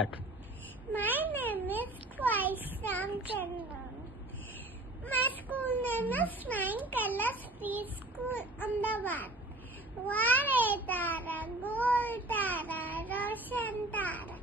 My name is Khwahish Ramchandani. My school name is Flying Colors Preschool, Ahmedabad. Ware tara, gol tara, roshan tara.